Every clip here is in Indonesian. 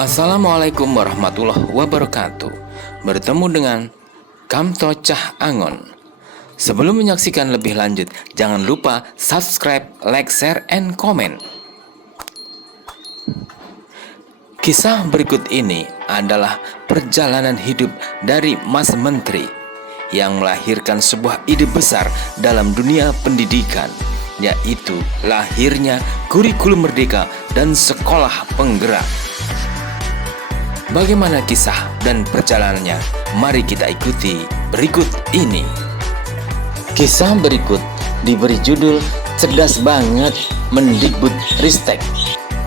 Assalamualaikum warahmatullahi wabarakatuh. Bertemu dengan Kamto Cah Angon. Sebelum menyaksikan lebih lanjut, jangan lupa subscribe, like, share, and comment. Kisah berikut ini adalah perjalanan hidup dari Mas Menteri yang melahirkan sebuah ide besar dalam dunia pendidikan, yaitu lahirnya kurikulum merdeka dan sekolah penggerak. Bagaimana kisah dan perjalanannya? Mari kita ikuti berikut ini. Kisah berikut diberi judul Cerdas Banget Mendikbud Ristek.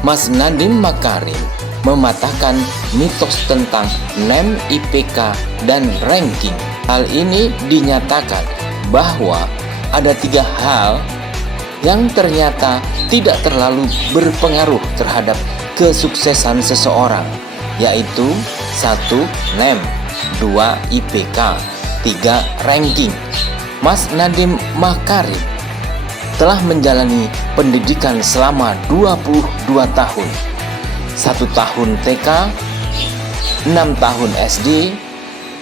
Mas Nadiem Makarim mematahkan mitos tentang NEM, IPK, dan ranking. Hal ini dinyatakan bahwa ada 3 hal yang ternyata tidak terlalu berpengaruh terhadap kesuksesan seseorang, yaitu 1. NEM, 2. IPK, 3. ranking. Mas Nadiem Makarim telah menjalani pendidikan selama 22 tahun. 1 tahun TK, 6 tahun SD,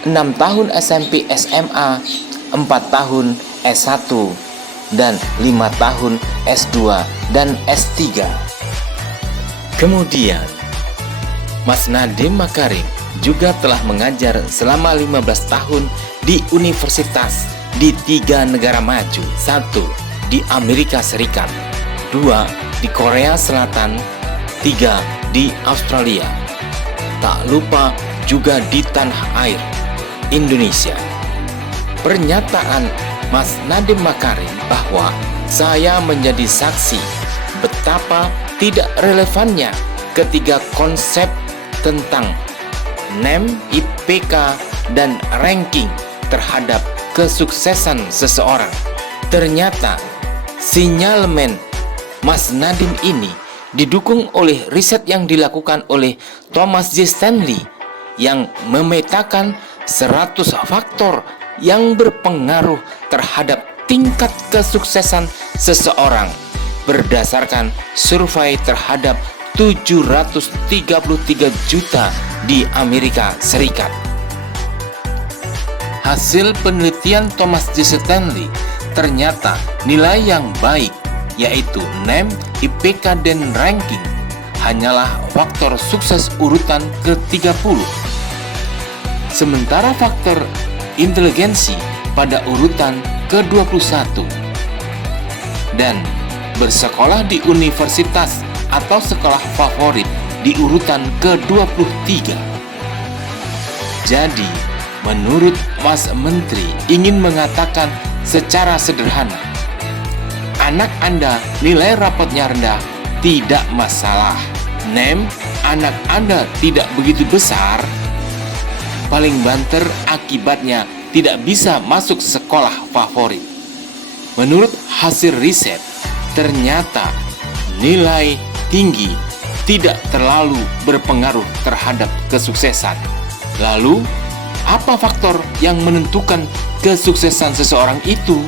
6 tahun SMP SMA, 4 tahun S1, dan 5 tahun S2 dan S3. Kemudian Mas Nadiem Makarim juga telah mengajar selama 15 tahun di universitas di 3 negara maju. 1. Di Amerika Serikat, 2. di Korea Selatan, 3. di Australia. Tak lupa juga di tanah air Indonesia. Pernyataan Mas Nadiem Makarim bahwa saya menjadi saksi betapa tidak relevannya ketiga konsep tentang NEM, IPK, dan ranking terhadap kesuksesan seseorang. Ternyata sinyalemen Mas Nadiem ini didukung oleh riset yang dilakukan oleh Thomas J. Stanley yang memetakan 100 faktor yang berpengaruh terhadap tingkat kesuksesan seseorang berdasarkan survei terhadap 733 juta di Amerika Serikat. Hasil penelitian Thomas J. Stanley ternyata nilai yang baik, yaitu NEM, IPK, dan ranking hanyalah faktor sukses urutan ke-30. Sementara faktor inteligensi pada urutan ke-21. Dan bersekolah di universitas atau sekolah favorit di urutan ke-23. Jadi, menurut Mas Menteri ingin mengatakan secara sederhana, anak Anda nilai rapotnya rendah, tidak masalah. NEM anak Anda tidak begitu besar, paling banter akibatnya tidak bisa masuk sekolah favorit. Menurut hasil riset, ternyata nilai tinggi tidak terlalu berpengaruh terhadap kesuksesan. Lalu, apa faktor yang menentukan kesuksesan seseorang itu?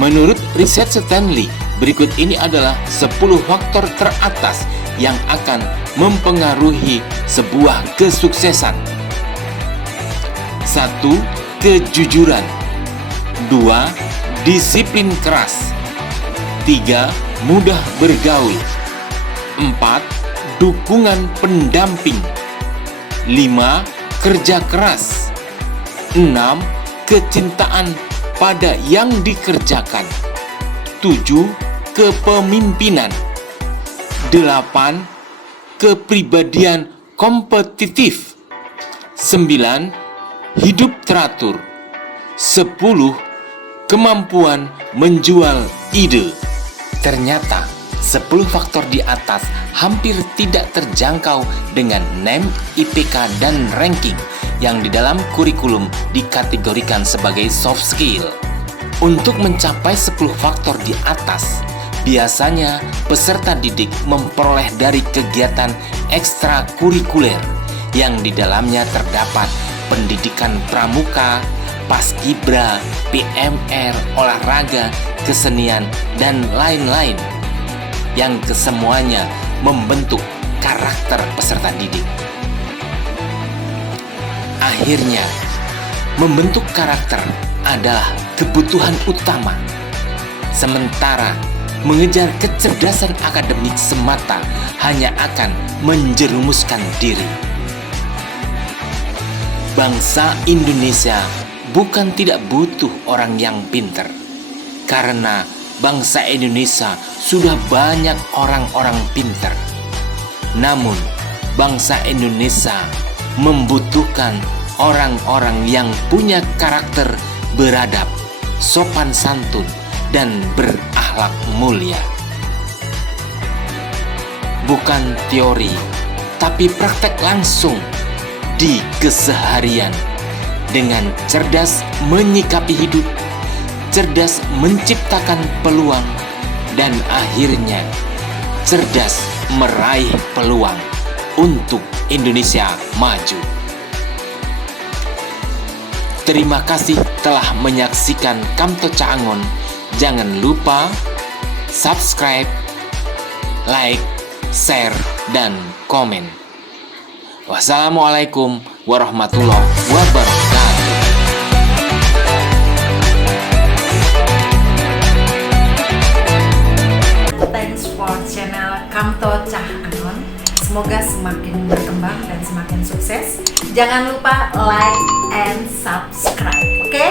Menurut riset Stanley, berikut ini adalah 10 faktor teratas yang akan mempengaruhi sebuah kesuksesan. 1. Kejujuran. 2. Disiplin keras. 3. Mudah bergaul. 4. Dukungan pendamping. 5. Kerja keras. 6. Kecintaan pada yang dikerjakan. 7. Kepemimpinan. 8. Kepribadian kompetitif. 9. Hidup teratur. 10. Kemampuan menjual ide. Ternyata 10 faktor di atas hampir tidak terjangkau dengan NEM, IPK, dan ranking yang di dalam kurikulum dikategorikan sebagai soft skill. Untuk mencapai 10 faktor di atas, biasanya peserta didik memperoleh dari kegiatan ekstrakurikuler yang di dalamnya terdapat pendidikan pramuka, paskibra, PMR, olahraga, kesenian, dan lain-lain, yang kesemuanya membentuk karakter peserta didik. Akhirnya, membentuk karakter adalah kebutuhan utama, sementara mengejar kecerdasan akademik semata hanya akan menjerumuskan diri. Bangsa Indonesia bukan tidak butuh orang yang pintar, karena bangsa Indonesia sudah banyak orang-orang pintar. Namun, bangsa Indonesia membutuhkan orang-orang yang punya karakter beradab, sopan santun, dan berakhlak mulia. Bukan teori, tapi praktek langsung di keseharian, dengan cerdas menyikapi hidup, cerdas menciptakan peluang, dan akhirnya cerdas meraih peluang untuk Indonesia maju. Terima kasih telah menyaksikan Kamto Caangon. Jangan lupa subscribe, like, share, dan komen. Wassalamualaikum warahmatullahi wabarakatuh. Thanks for channel Kamto Caangon. Semoga semakin berkembang dan semakin sukses. Jangan lupa like and subscribe.